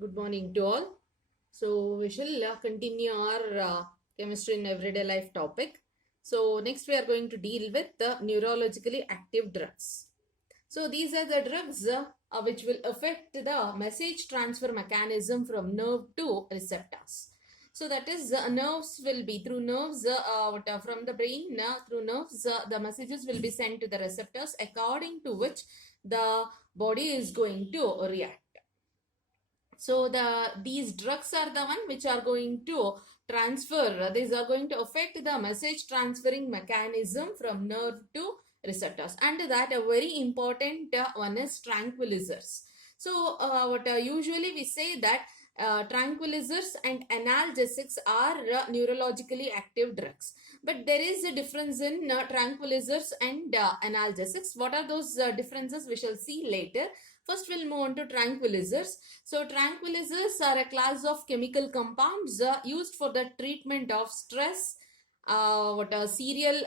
Good morning to all. So we shall continue our chemistry in everyday life topic. So next we are going to deal with the neurologically active drugs. So these are the drugs which will affect the message transfer mechanism from nerve to receptors. So that is nerves will be through nerves from the brain through nerves the messages will be sent to the receptors according to which the body is going to react. So these drugs are the one which are going to transfer, these are going to affect the message transferring mechanism from nerve to receptors, and that a very important one is tranquilizers. So what usually we say that tranquilizers and analgesics are neurologically active drugs, but there is a difference in tranquilizers and analgesics. What are those differences we shall see later. First we'll move on to tranquilizers. So tranquilizers are a class of chemical compounds used for the treatment of stress, what are serious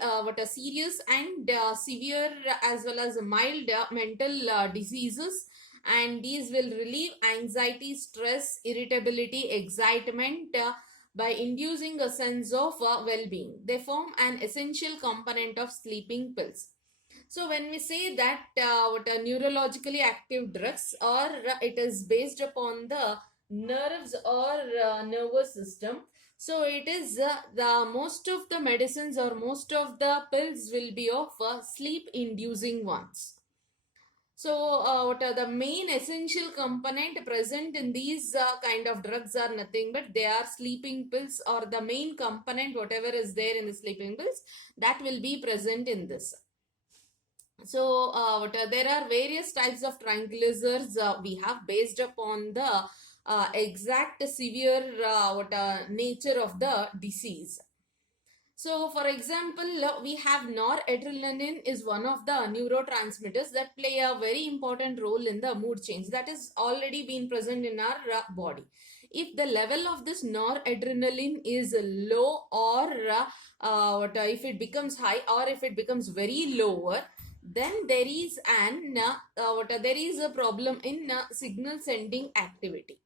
and severe as well as mild mental diseases, and these will relieve anxiety, stress, irritability, excitement by inducing a sense of well-being. They form an essential component of sleeping pills. So when we say that what are neurologically active drugs, or it is based upon the nerves or nervous system. So it is the most of the medicines or most of the pills will be of sleep inducing ones. So what are the main essential component present in these kind of drugs are nothing but they are sleeping pills, or the main component whatever is there in the sleeping pills, that will be present in this. So there are various types of tranquilizers we have based upon the exact severe nature of the disease. So for example, we have noradrenaline is one of the neurotransmitters that play a very important role in the mood change that is already been present in our body. If the level of this noradrenaline is low, or if it becomes high, or if it becomes very lower, then there is there is a problem in signal sending activity.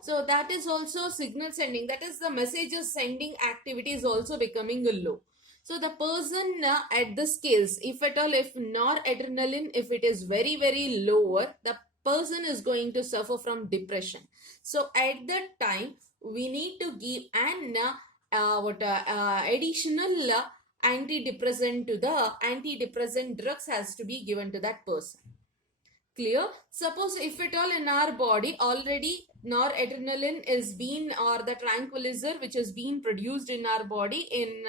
So that is also signal sending, that is the messages sending activity is also becoming low. So the person at this case, if at all, if noradrenaline, if it is very lower, the person is going to suffer from depression. So at that time, we need to give an additional antidepressant to the antidepressant drugs has to be given to that person. Clear? Suppose if at all in our body already noradrenaline is being, or the tranquilizer which is being produced in our body in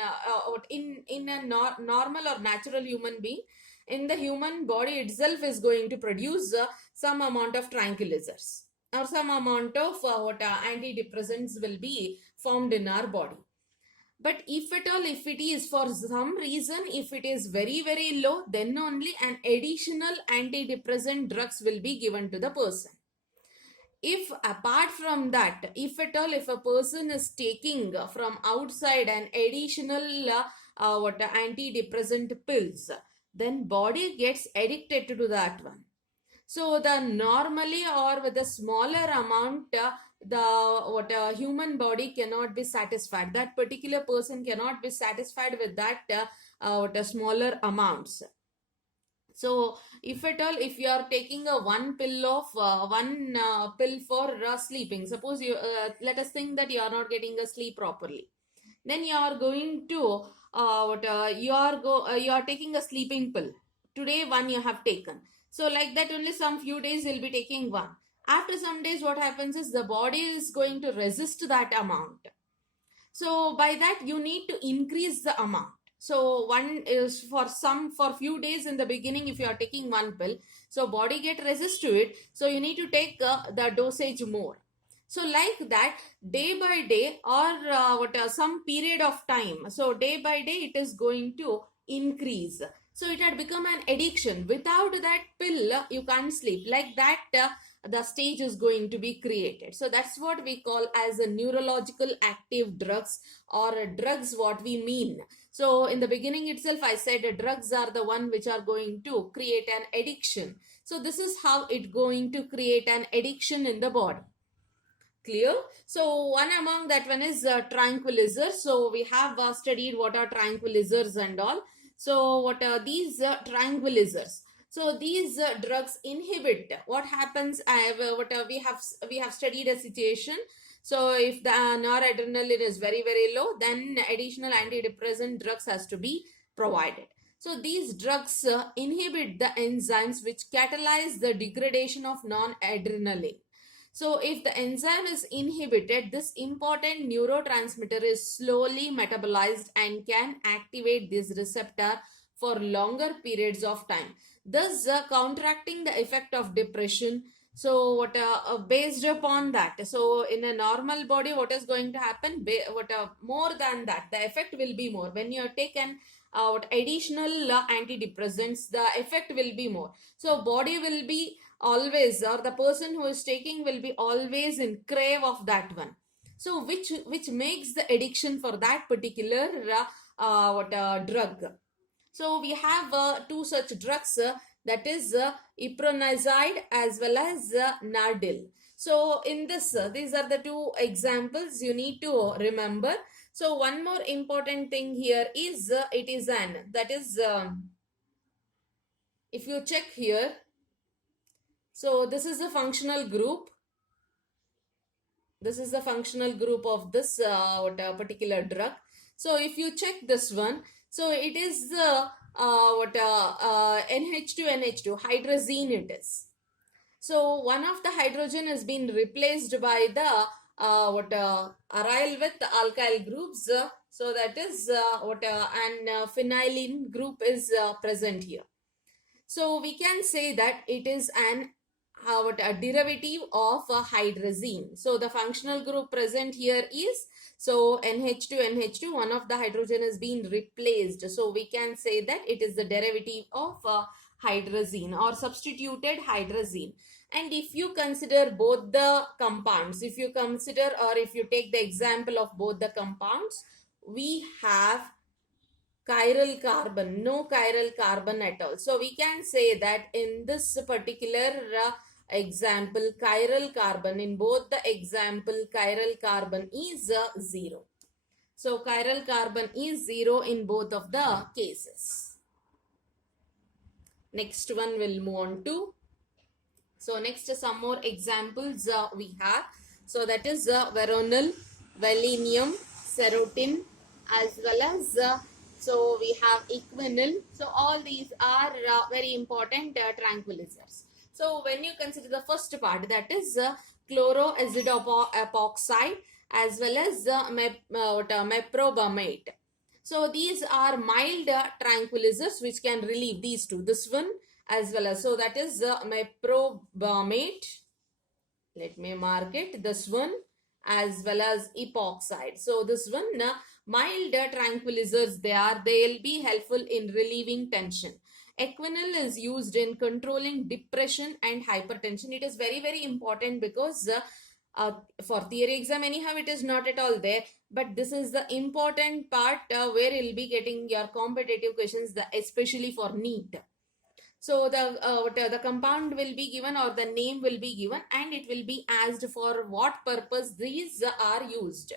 a normal or natural human being, in the human body itself is going to produce some amount of tranquilizers, or some amount of antidepressants will be formed in our body. But if at all, if it is for some reason, if it is very low, then only an additional antidepressant drugs will be given to the person. If apart from that, if at all, if a person is taking from outside an additional antidepressant pills, then body gets addicted to that one. So the normally or with a smaller amount, the human body cannot be satisfied. That particular person cannot be satisfied with that smaller amounts. So if at all, if you are taking a one pill of one pill for sleeping, suppose you let us think that you are not getting a sleep properly, then you are going to you are taking a sleeping pill. Today one you have taken, so like that only some few days you'll be taking one. After some days what happens is the body is going to resist that amount. So by that you need to increase the amount. So one is for few days in the beginning, if you are taking one pill, so body get resist to it, so you need to take the dosage more. So like that, day by day, or some period of time, so day by day it is going to increase. So it had become an addiction. Without that pill you can't sleep. Like that the stage is going to be created. So that's what we call as a neurological active drugs, or drugs what we mean. So in the beginning itself I said drugs are the one which are going to create an addiction. So this is how it going to create an addiction in the body. Clear? So one among that one is tranquilizers. So we have studied what are tranquilizers and all. So what are these tranquilizers? So these drugs inhibit what happens. We have studied a situation. So if the noradrenaline is very low, then additional antidepressant drugs has to be provided. So these drugs inhibit the enzymes which catalyze the degradation of non-adrenaline. So if the enzyme is inhibited, this important neurotransmitter is slowly metabolized and can activate this receptor for longer periods of time, thus counteracting the effect of depression. So what based upon that, so in a normal body, what is going to happen? More than that, the effect will be more. When you are taken out additional antidepressants, the effect will be more. So body will be always, or the person who is taking will be always in crave of that one. So which makes the addiction for that particular drug. So we have two such drugs, that is ipronazide as well as Nardil. So in this, these are the two examples you need to remember. So one more important thing here is it is that is if you check here, so this is a functional group. This is the functional group of this particular drug. So if you check this one, so it is the NH2 hydrazine it is. So one of the hydrogen has been replaced by the aryl with alkyl groups. So that is phenyline group is present here. So we can say that it is a derivative of hydrazine. So the functional group present here is, so NH2, one of the hydrogen has been replaced. So we can say that it is the derivative of hydrazine or substituted hydrazine. And if you consider both the compounds, if you consider or if you take the example of both the compounds, we have chiral carbon, no chiral carbon at all. So we can say that in this particular example, chiral carbon, in both the example, chiral carbon is 0. So chiral carbon is 0 in both of the cases. Next one we'll move on to. So next some more examples we have. So that is veronal, valenium, serotin, as well as so we have equinyl. So all these are very important tranquilizers. So when you consider the first part, that is chloroazidopoxide as well as meprobamate. So these are mild tranquilizers which can relieve these two. This one as well as, so that is meprobamate. Let me mark it. This one as well as epoxide. So this one mild tranquilizers they'll be helpful in relieving tension. Equinyl is used in controlling depression and hypertension. It is very important because for theory exam anyhow it is not at all there, but this is the important part where you'll be getting your competitive questions, especially for NEET. So the compound will be given or the name will be given and it will be asked for what purpose these are used.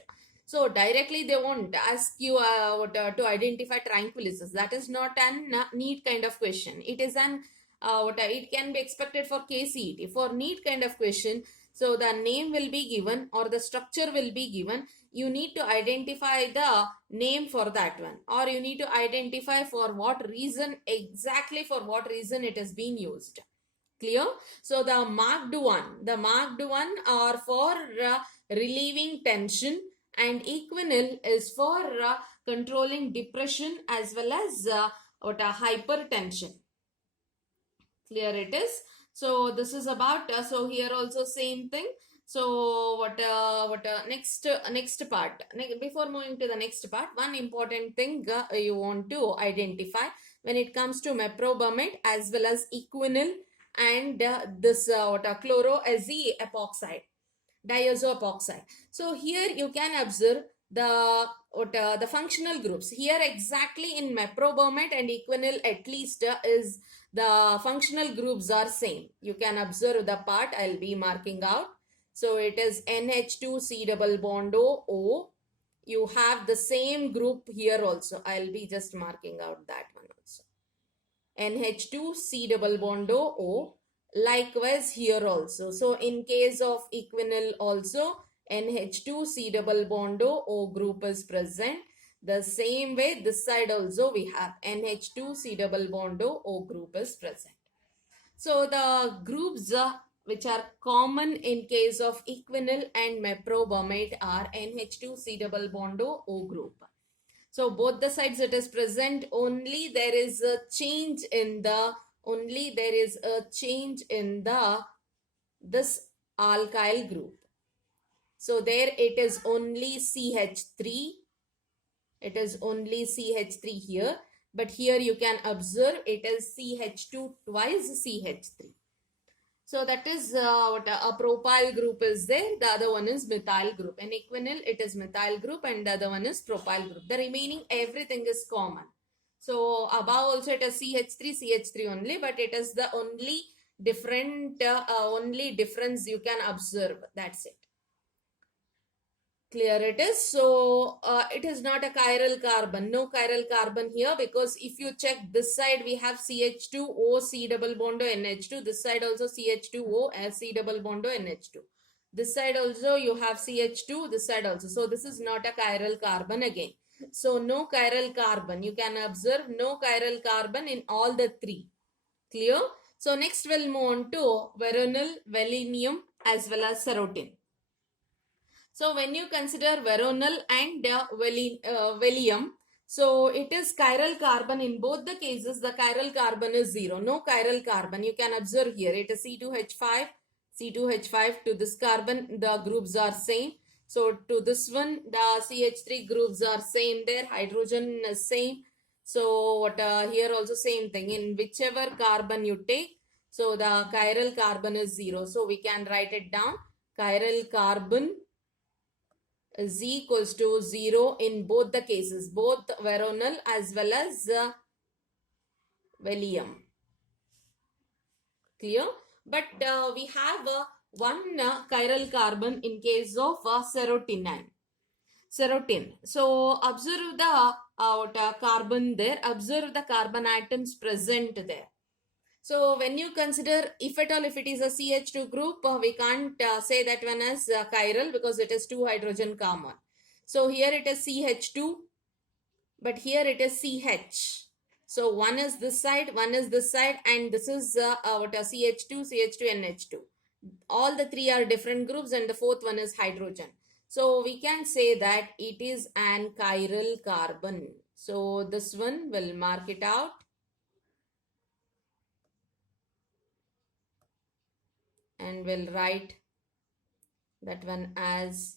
So directly they won't ask you to identify tranquilizers. That is not an NEET kind of question. It is an it can be expected for KCET. For NEET kind of question, so the name will be given or the structure will be given. You need to identify the name for that one, or you need to identify for what reason, exactly for what reason it is being used. Clear? So the marked one are for relieving tension, and equinyl is for controlling depression as well as hypertension. Clear it is? So this is about, so here also same thing. So next part, before moving to the next part, one important thing you want to identify when it comes to meprobamate as well as equinyl and this chloroazidopoxide, diazoepoxide. So here you can observe the functional groups. Here exactly in meprobamate and equinyl at least is the functional groups are same. You can observe the part I'll be marking out. So it is NH2C double bond O. You have the same group here also. I'll be just marking out that one also. NH2C double bond O. Likewise here also. So in case of equinyl also, NH2C double bond O group is present. The same way this side also we have NH2C double bond O group is present. So the groups which are common in case of equinyl and meprobamate are NH2C double bond O group. So both the sides it is present, only there is a change in the this alkyl group. So there it is only CH3. It is only CH3 here. But here you can observe it is CH2 twice CH3. So that is what a propyl group is there. The other one is methyl group. In equinyl it is methyl group and the other one is propyl group. The remaining everything is common. So above also it is CH3 only, but it is the only difference you can observe. That's it. Clear it is. So it is not a chiral carbon. No chiral carbon here, because if you check this side we have CH2O C double bond NH2. This side also CH2O C double bond NH2. This side also you have CH2. This side also. So this is not a chiral carbon again. So no chiral carbon. You can observe no chiral carbon in all the three. Clear? So next we'll move on to veronal, velenium as well as serotin. So when you consider veronal and velium, so it is chiral carbon. In both the cases, the chiral carbon is 0. No chiral carbon. You can observe here. It is C2H5. C2H5 to this carbon, the groups are same. So to this one, the CH3 groups are same there. Hydrogen is same. So what here also same thing. In whichever carbon you take, so the chiral carbon is 0. So we can write it down. Chiral carbon is equals to 0 in both the cases, both veronal as well as velium. Clear? But we have one chiral carbon in case of serotin. So observe the carbon there. Observe the carbon atoms present there. So when you consider, if at all, if it is a CH2 group, we can't say that one as chiral because it is 2 hydrogen common. So here it is CH2, but here it is CH. So one is this side, one is this side, and this is CH2, NH2. All the three are different groups and the fourth one is hydrogen. So we can say that it is an chiral carbon. So this one will mark it out. And we'll write that one as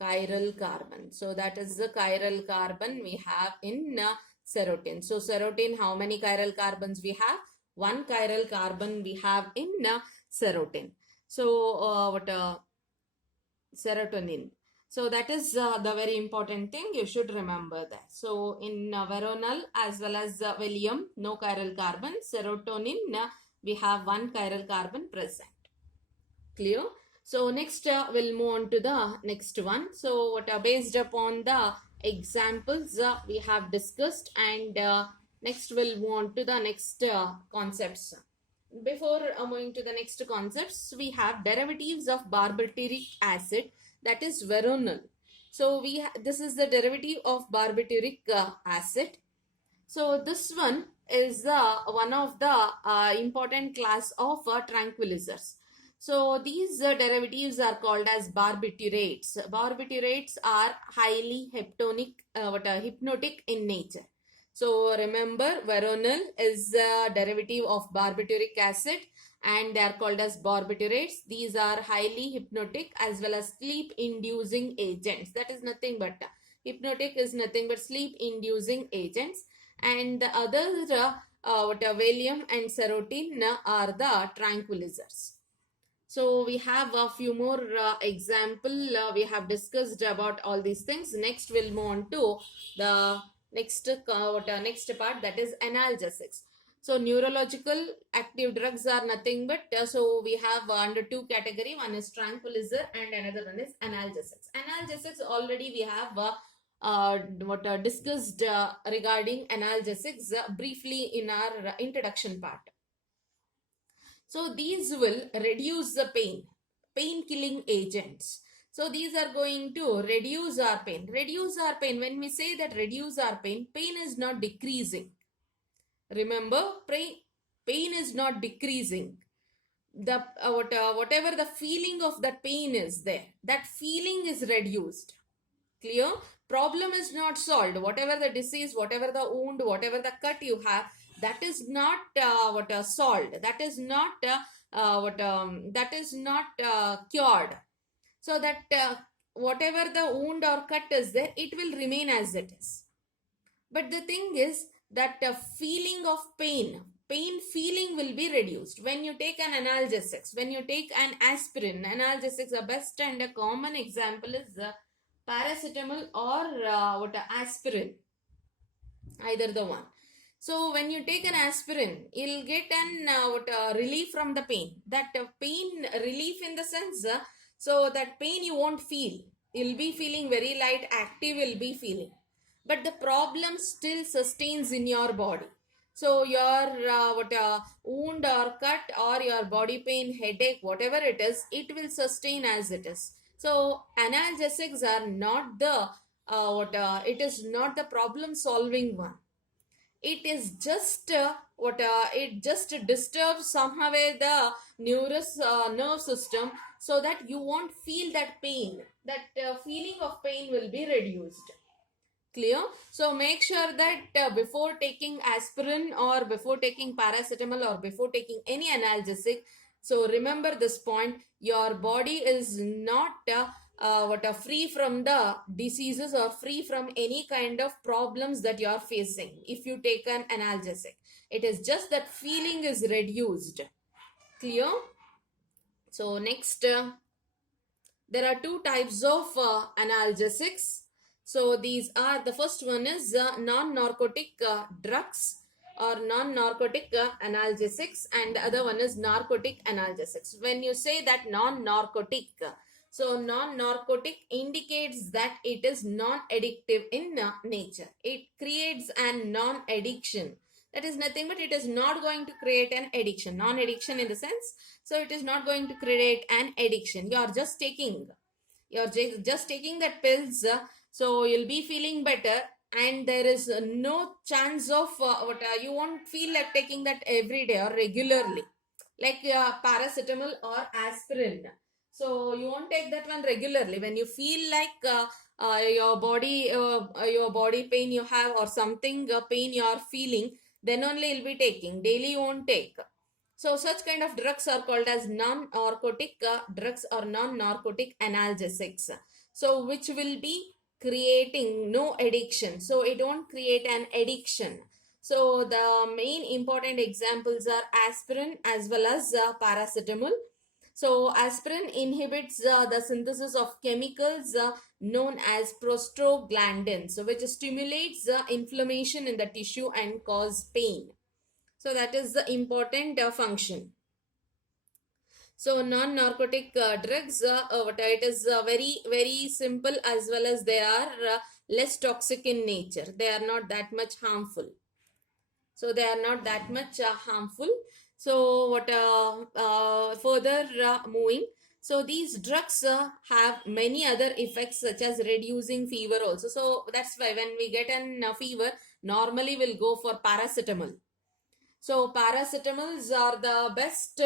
chiral carbon. So that is the chiral carbon we have in serotin. So serotin, how many chiral carbons we have? One chiral carbon we have in serotin. So serotonin. So that is the very important thing. You should remember that. So in veronal as well as velium, no chiral carbon. Serotonin, we have one chiral carbon present. Clear? So next we'll move on to the next one. So what are based upon the examples we have discussed, and next we'll move on to the next concepts. Before moving to the next concepts, we have derivatives of barbituric acid, that is veronal. So this is the derivative of barbituric acid. So this one is one of the important class of tranquilizers. So these derivatives are called as barbiturates. Barbiturates are highly hypnotic in nature. So remember, veronal is a derivative of barbituric acid and they are called as barbiturates. These are highly hypnotic as well as sleep inducing agents. That is nothing but hypnotic is nothing but sleep inducing agents. And the others valium and serotin are the tranquilizers. So we have a few more example. We have discussed about all these things. Next we'll move on to the next part, that is analgesics. So neurological active drugs are nothing but, so we have under two category. One is tranquilizer and another one is analgesics. Analgesics already we have discussed regarding analgesics briefly in our introduction part. So these will reduce the pain killing agents. So these are going to reduce our pain. Reduce our pain. When we say that reduce our pain is not decreasing. Remember, pain is not decreasing. The whatever the feeling of that pain is there, that feeling is reduced. Clear? Problem is not solved. Whatever the disease, whatever the wound, whatever the cut you have, that is not solved. That is not cured. So that whatever the wound or cut is there, it will remain as it is. But the thing is that feeling of pain feeling will be reduced. When you take an analgesics, when you take an aspirin, analgesics, the best and a common example is paracetamol or aspirin, either the one. So when you take an aspirin, you'll get an relief from the pain. That pain relief in the sense, so that pain you won't feel. You'll be feeling very light, active you'll be feeling. But the problem still sustains in your body. So your wound or cut or your body pain, headache, whatever it is, it will sustain as it is. So analgesics are not the it is not the problem solving one. It is just it just disturbs somehow the nerve system, so that you won't feel that pain. That feeling of pain will be reduced. Clear? So make sure that before taking aspirin or before taking paracetamol or before taking any analgesic, so remember this point, your body is not free from the diseases or free from any kind of problems that you are facing if you take an analgesic. It is just that feeling is reduced. Clear? So next, there are two types of analgesics. So these are, the first one is non-narcotic drugs or non-narcotic analgesics, and the other one is narcotic analgesics. When you say that non-narcotic, so non-narcotic indicates that it is non-addictive in nature. It creates an non-addiction. That is nothing but it is not going to create an addiction. Non-addiction in the sense, so it is not going to create an addiction. You are just taking that pills, so you'll be feeling better, and there is no chance of you won't feel like taking that every day or regularly, like paracetamol or aspirin. So you won't take that one regularly. When you feel like your body pain you have or something pain you are feeling, then only you'll be taking. Daily you won't take. So such kind of drugs are called as non-narcotic drugs or non-narcotic analgesics. So which will be creating no addiction. So it won't create an addiction. So the main important examples are aspirin as well as paracetamol. So aspirin inhibits the synthesis of chemicals known as prostaglandins, so which stimulates inflammation in the tissue and cause pain. So that is the important function. So non-narcotic drugs, it is very simple, as well as they are less toxic in nature. They are not that much harmful. So they are not that much harmful. So further moving. So these drugs have many other effects such as reducing fever also. So that's why when we get a fever, normally we'll go for paracetamol. So paracetamols are the best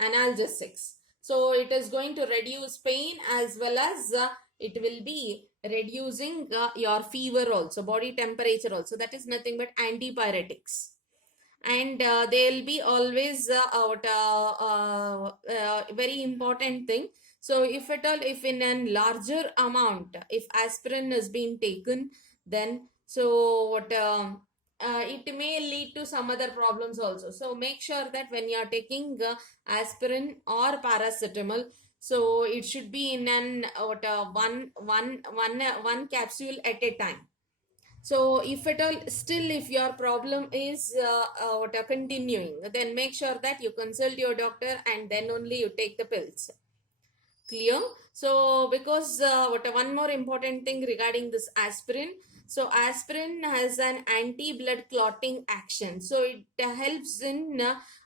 analgesics. So it is going to reduce pain as well as it will be reducing your fever also, body temperature also. That is nothing but antipyretics. And they'll be always very important thing. So if at all, if in a larger amount, if aspirin is being taken, then so it may lead to some other problems also. So make sure that when you are taking aspirin or paracetamol, so it should be in an one capsule at a time. So if at all still if your problem is continuing, then make sure that you consult your doctor and then only you take the pills. Clear? So because one more important thing regarding this aspirin. So aspirin has an anti-blood clotting action. So it helps in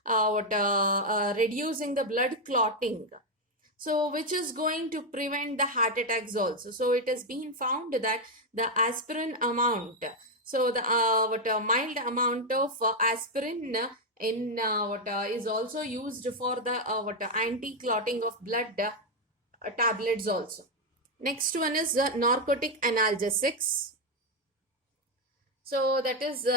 reducing the blood clotting. So which is going to prevent the heart attacks also. So it has been found that the aspirin amount, so the mild amount of aspirin in is also used for the anti-clotting of blood tablets also. Next one is narcotic analgesics. So that is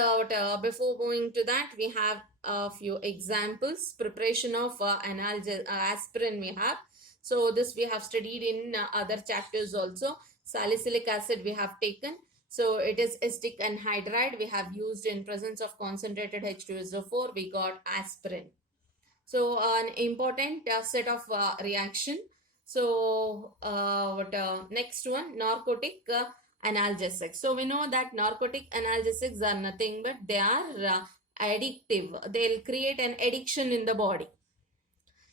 before going to that, we have a few examples. Preparation of aspirin we have. So this we have studied in other chapters also. Salicylic acid we have taken. So it is acetic anhydride we have used in presence of concentrated H2SO4. We got aspirin. So an important set of reaction. So next one, narcotic analgesics. So we know that narcotic analgesics are nothing but they are addictive. They'll create an addiction in the body.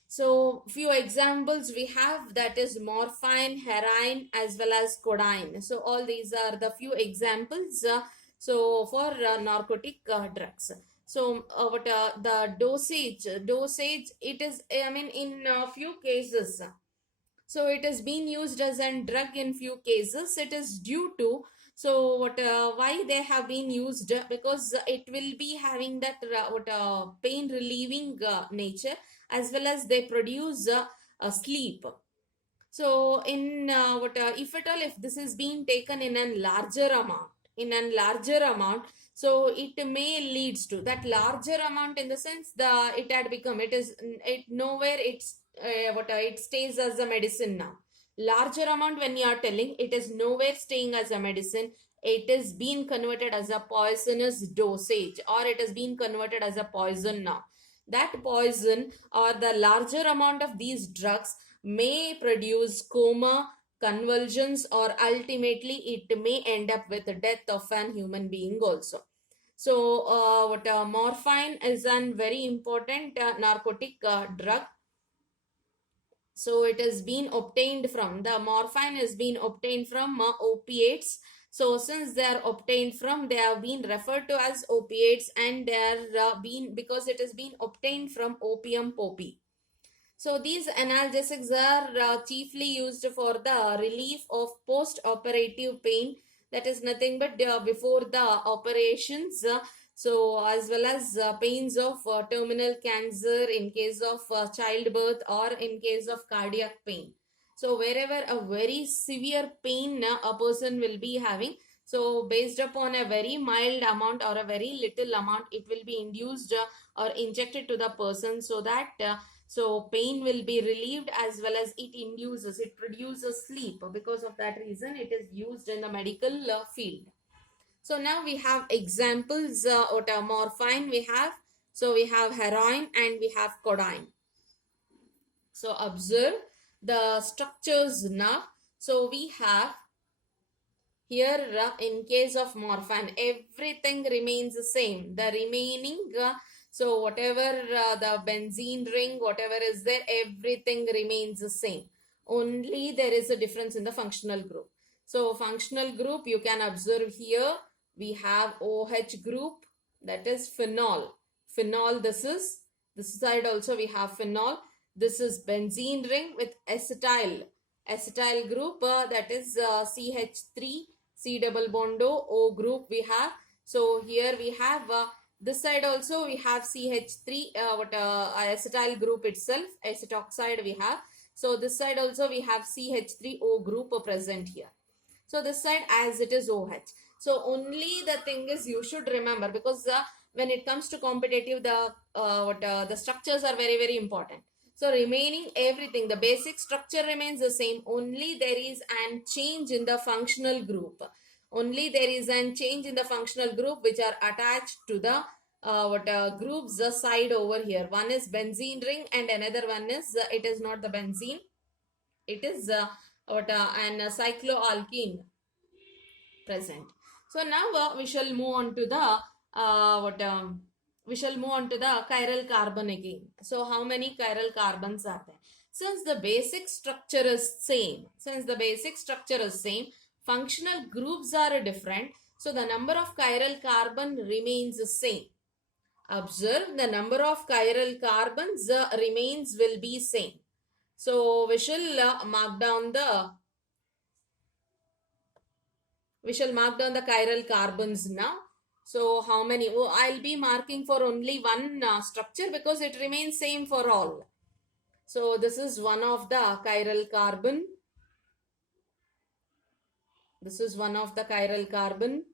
So few examples we have, that is morphine, heroin as well as codeine. So all these are the few examples so for narcotic drugs. So the dosage it is, I mean, in a few cases, so it has been used as a drug in few cases. It is due to, so why they have been used, because it will be having that pain relieving nature, as well as they produce sleep. So in if at all if this is being taken in a larger amount, so it may leads to that larger amount, in the sense the it had become, it nowhere it's it stays as a medicine now. Larger amount, when you are telling, it is nowhere staying as a medicine. It is being converted as a poisonous dosage, or it has been converted as a poison now. That poison or the larger amount of these drugs may produce coma, convulsions, or ultimately it may end up with the death of an human being also. So morphine is a very important narcotic drug. So it has been obtained from, the morphine has been obtained from opiates. So since they are obtained from, they have been referred to as opiates, and they are been, because it has been obtained from opium poppy. So these analgesics are chiefly used for the relief of post-operative pain. That is nothing but before the operations. So as well as pains of terminal cancer, in case of childbirth, or in case of cardiac pain. So wherever a very severe pain a person will be having, so based upon a very mild amount or a very little amount, it will be induced or injected to the person, so that so pain will be relieved, as well as it produces sleep. Because of that reason, it is used in the medical field. So now we have examples. What morphine we have. So we have heroin and we have codeine. So observe the structures now. So we have here in case of morphine, everything remains the same. The remaining, so whatever the benzene ring, whatever is there, everything remains the same. Only there is a difference in the functional group. So functional group you can observe here. We have OH group, that is phenol. Phenol, this side also we have phenol. This is benzene ring with acetyl. Acetyl group, that is CH3. C double bond O group we have. So here we have this side also we have CH3 acetyl group itself, acetoxide we have. So this side also we have CH3O group present here. So this side as it is OH. So only the thing is you should remember, because when it comes to competitive, the structures are very, very important. So remaining everything, the basic structure remains the same. Only there is an change in the functional group. Only there is an change in the functional group which are attached to the groups side over here. One is benzene ring and another one is it is not the benzene. It is an cycloalkene present. So now we shall move on to the we shall move on to the chiral carbon again. So how many chiral carbons are there? Since the basic structure is same, functional groups are different, so the number of chiral carbon remains the same. Observe, the number of chiral carbons remains will be same. So we shall mark down the chiral carbons now. So how many? Oh, I'll be marking for only one structure because it remains same for all. So this is one of the chiral carbon. This is one of the chiral carbon.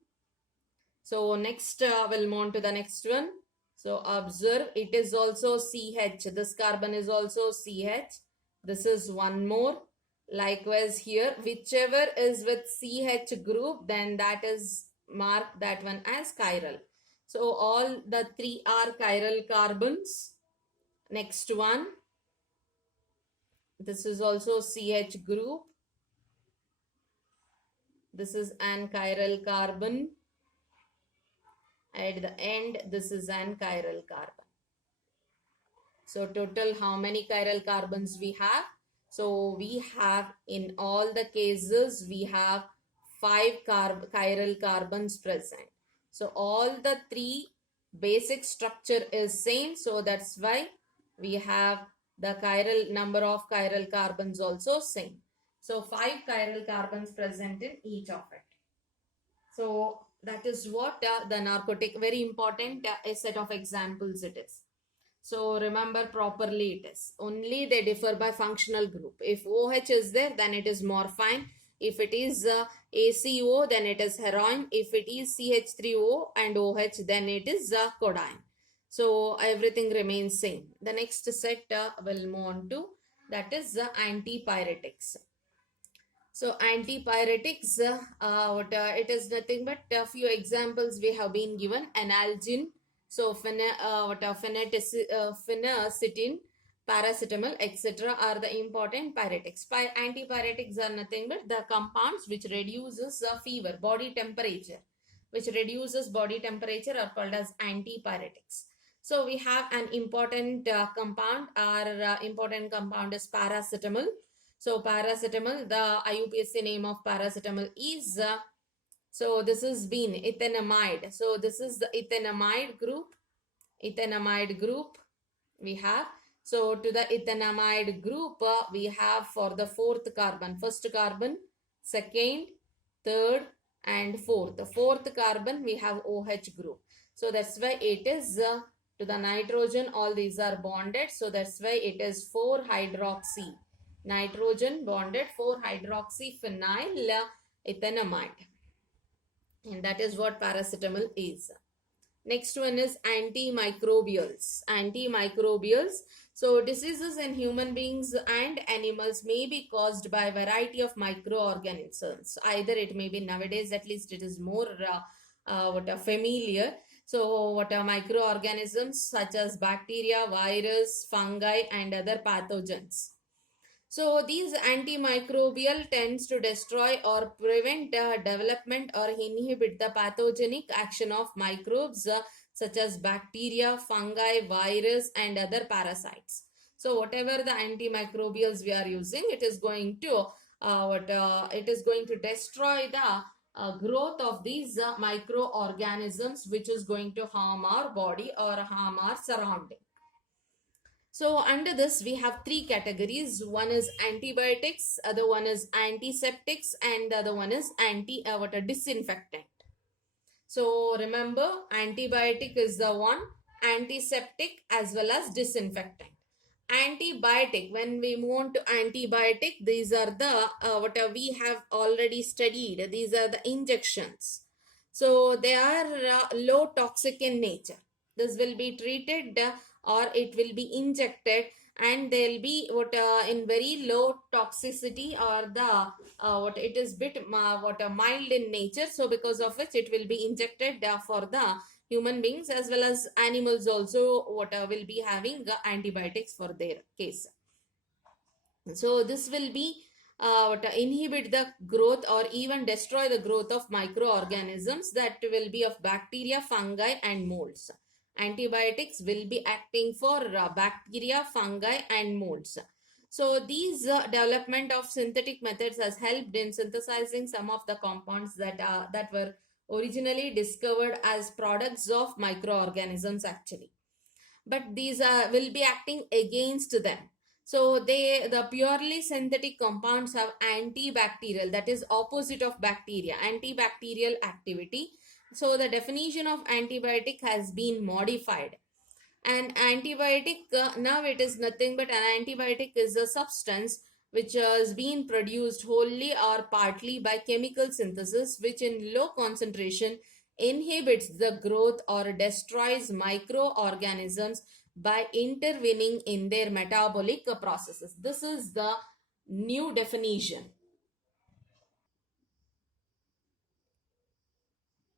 So next we'll move on to the next one. So observe, it is also CH. This carbon is also CH. This is one more. Likewise here, whichever is with CH group, then that is mark that one as chiral. So all the three are chiral carbons. Next one. This is also CH group. This is an chiral carbon. At the end, this is an chiral carbon. So total how many chiral carbons we have? So we have, in all the cases, we have 5 chiral carbons present. So all the 3 basic structure is same. So that's why we have the chiral number of chiral carbons also same. So 5 chiral carbons present in each of it. So that is what the narcotic, very important a set of examples it is. So remember properly it is. Only they differ by functional group. If OH is there, then it is morphine. If it is ACO, then it is heroin. If it is CH3O and OH, then it is codeine. So everything remains same. The next set will move on to, that is antipyretics. So antipyretics, it is nothing but a few examples we have been given. Analgin, so phenacetin, paracetamol, etc. are the important pyretics. Antipyretics are nothing but the compounds which reduces fever, body temperature, are called as antipyretics. So we have an important compound. Our important compound is paracetamol. So paracetamol, the IUPAC name of paracetamol is, so this is been ethanamide. So this is the ethanamide group we have. So to the ethanamide group, we have for the 4th carbon, 1st carbon, 2nd, 3rd and 4th. The 4th carbon we have OH group. So that's why it is to the nitrogen, all these are bonded. So that's why it is 4-hydroxy. Nitrogen bonded 4-hydroxyphenyl ethanamide. And that is what paracetamol is. Next one is antimicrobials. So diseases in human beings and animals may be caused by a variety of microorganisms. Either it may be, nowadays at least it is more familiar. So what are microorganisms such as bacteria, virus, fungi and other pathogens. So these antimicrobial tends to destroy or prevent development or inhibit the pathogenic action of microbes such as bacteria, fungi, virus and other parasites. So whatever the antimicrobials we are using, it is going to destroy the growth of these microorganisms, which is going to harm our body or harm our surrounding. So under this we have 3 categories. One is antibiotics, other one is antiseptics and the other one is disinfectant. So remember, antibiotic is the one, antiseptic as well as disinfectant. Antibiotic, when we move on to antibiotic, these are the what we have already studied. These are the injections. So they are low toxic in nature. This will be treated or it will be injected, and they'll be in very low toxicity, or the it is bit mild in nature. So because of which it will be injected for the human beings as well as animals also will be having antibiotics for their case. So this will be inhibit the growth or even destroy the growth of microorganisms that will be of bacteria, fungi and molds. Antibiotics will be acting for bacteria, fungi and molds. So these development of synthetic methods has helped in synthesizing some of the compounds that were originally discovered as products of microorganisms actually, but these will be acting against them. So the purely synthetic compounds have antibacterial, that is opposite of bacteria, antibacterial activity. So the definition of antibiotic has been modified. An antibiotic, now it is nothing but an antibiotic is a substance which has been produced wholly or partly by chemical synthesis, which in low concentration inhibits the growth or destroys microorganisms by intervening in their metabolic processes. This is the new definition.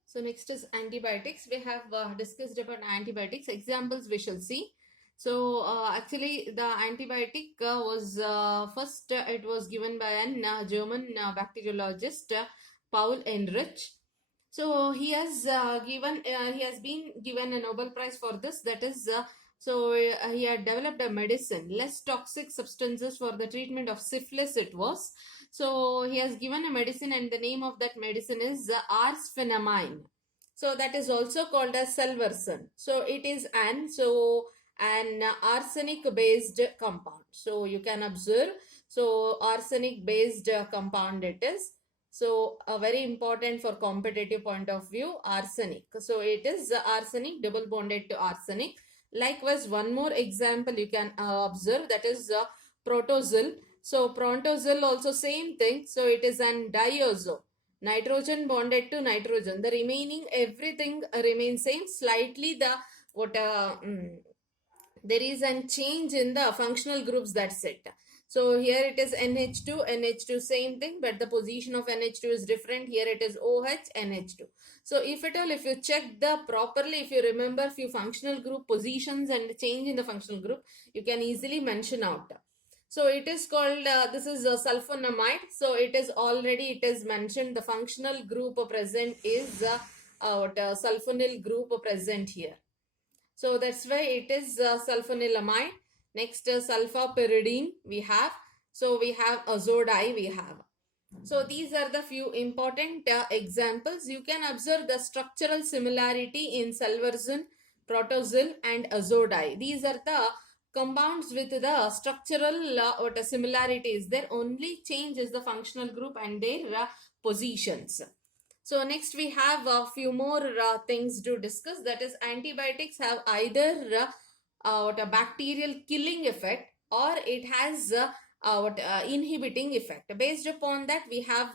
So next is antibiotics. We have discussed about antibiotics. Examples we shall see. So actually the antibiotic was first it was given by a German bacteriologist Paul Ehrlich. So he has been given a Nobel Prize for this. That is he had developed a medicine, less toxic substances for the treatment of syphilis it was. So he has given a medicine and the name of that medicine is arsphenamine. So that is also called as Salvarsan. So it is an arsenic based compound. So you can observe. So arsenic based compound it is. So very important for competitive point of view, arsenic. So it is arsenic double bonded to arsenic. Likewise, one more example you can observe, that is protozoal. So protozoal also same thing. So it is an diazo, nitrogen bonded to nitrogen. The remaining everything remains same. Slightly the there is a change in the functional groups, that's it. So here it is NH2, same thing, but the position of NH2 is different. Here it is OH, NH2. So if at all, if you check the properly, if you remember few functional group positions and change in the functional group, you can easily mention out. So it is called, this is sulfonamide. So it is already, it is mentioned the functional group present is sulfonyl group present here. So that's why it is sulfonylamide. Next sulfapyridine we have. So we have azodai we have. So these are the few important examples. You can observe the structural similarity in salvarsan, protozoal and azodai. These are the compounds with the structural similarity is there. Only change is the functional group and their positions. So next we have a few more things to discuss. That is, antibiotics have either a bacterial killing effect or it has inhibiting effect. Based upon that, we have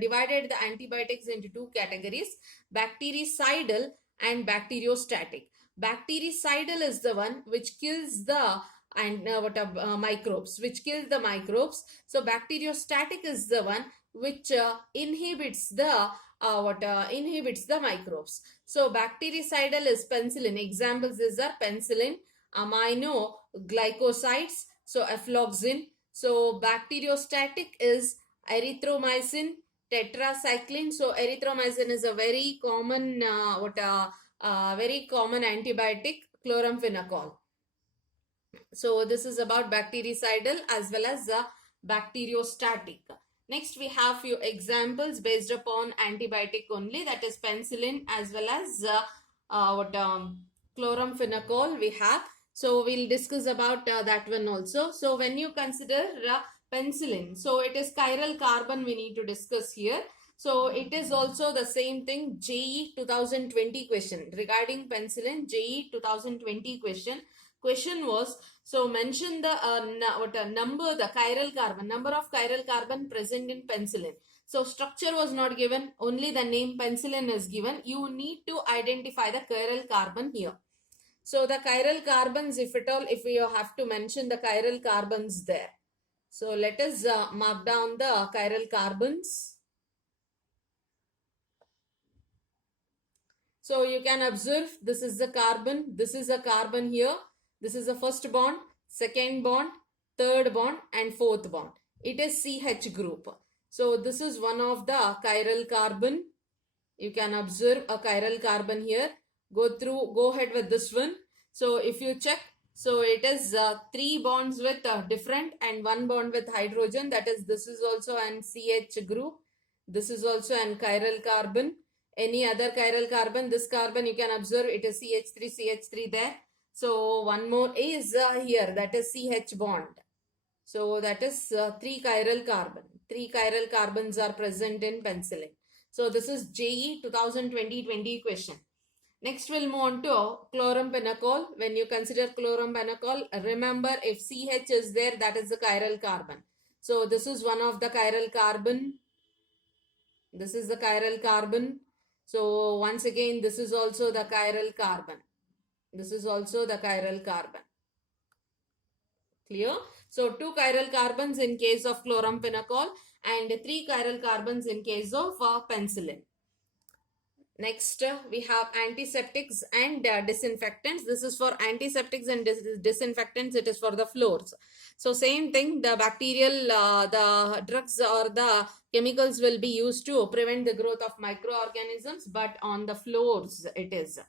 divided the antibiotics into two categories: bactericidal and bacteriostatic. Bactericidal is the one which kills the microbes, which kills the microbes. So bacteriostatic is the one which inhibits the microbes. So bactericidal is penicillin. Examples is penicillin, aminoglycosides, so afloxacin. So bacteriostatic is erythromycin, tetracycline. So erythromycin is a very common antibiotic, chloramphenicol. So this is about bactericidal as well as bacteriostatic. Next, we have few examples based upon antibiotic only, that is penicillin as well as chloramphenicol we have. So we'll discuss about that one also. So when you consider penicillin, so it is chiral carbon we need to discuss here. So it is also the same thing, JEE 2020 question regarding penicillin. JEE 2020 question was, so mention the number, the chiral carbon, number of chiral carbon present in penicillin. So structure was not given, only the name penicillin is given. You need to identify the chiral carbon here. So the chiral carbons, if at all, if you have to mention the chiral carbons there. So let us mark down the chiral carbons. So you can observe, this is the carbon, this is a carbon here. This is the first bond, second bond, third bond and fourth bond. It is CH group. So this is one of the chiral carbon. You can observe a chiral carbon here. Go ahead with this one. So if you check, so it is 3 bonds with different and 1 bond with hydrogen. That is, this is also an CH group. This is also an chiral carbon. Any other chiral carbon, this carbon you can observe it is CH3 there. So one more is here, that is CH bond. So that is 3 chiral carbon. 3 chiral carbons are present in penicillin. So this is JE 2020 question. Next we'll move on to chloramphenicol. When you consider chloramphenicol, remember if CH is there, that is the chiral carbon. So this is one of the chiral carbon. This is the chiral carbon. So once again, this is also the chiral carbon. This is also the chiral carbon. Clear? So 2 chiral carbons in case of chloramphenicol and 3 chiral carbons in case of penicillin. Next, we have antiseptics and disinfectants. This is for antiseptics and disinfectants. It is for the floors. So same thing, the bacterial, the drugs or the chemicals will be used to prevent the growth of microorganisms, but on the floors it is.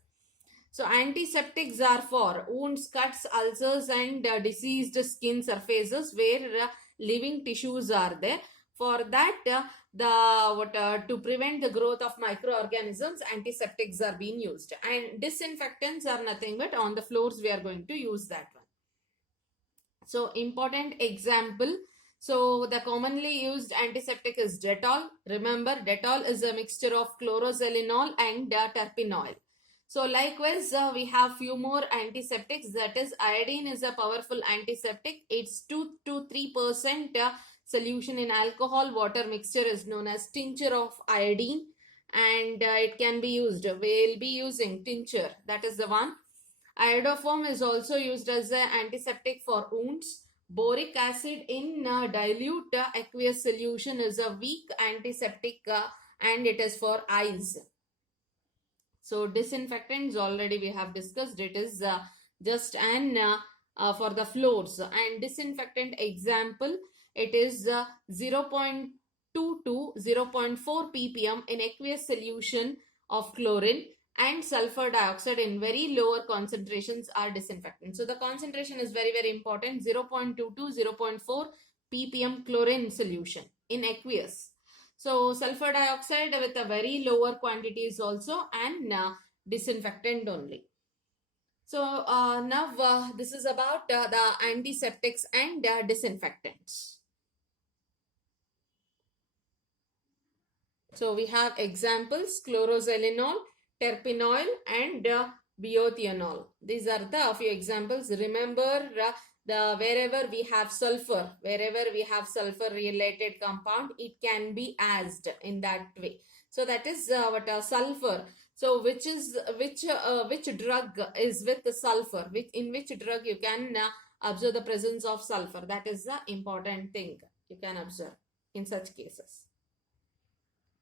So antiseptics are for wounds, cuts, ulcers and diseased skin surfaces where living tissues are there. For that, to prevent the growth of microorganisms, antiseptics are being used. And disinfectants are nothing but on the floors we are going to use that one. So important example. So the commonly used antiseptic is Dettol. Remember, Dettol is a mixture of chloroxylenol and terpenoil. So likewise, we have few more antiseptics, that is iodine is a powerful antiseptic. It's 2 to 3% solution in alcohol water mixture is known as tincture of iodine, and it can be used. We'll be using tincture, that is the one. Iodoform is also used as an antiseptic for wounds. Boric acid in dilute aqueous solution is a weak antiseptic and it is for eyes. So disinfectants already we have discussed. It is just an for the floors. And disinfectant example, it is 0.2 to 0.4 ppm in aqueous solution of chlorine and sulfur dioxide in very lower concentrations are disinfectants. So the concentration is very, very important. 0.2 to 0.4 ppm chlorine solution in aqueous. So sulfur dioxide with a very lower quantities also and disinfectant only. So now this is about the antiseptics and disinfectants. So we have examples: chloroxylenol, terpenoil and butanol. These are the few examples. Remember wherever we have sulfur related compound, it can be asked in that way. So that is sulfur. So which drug is with the sulfur? In which drug you can observe the presence of sulfur? That is the important thing you can observe in such cases.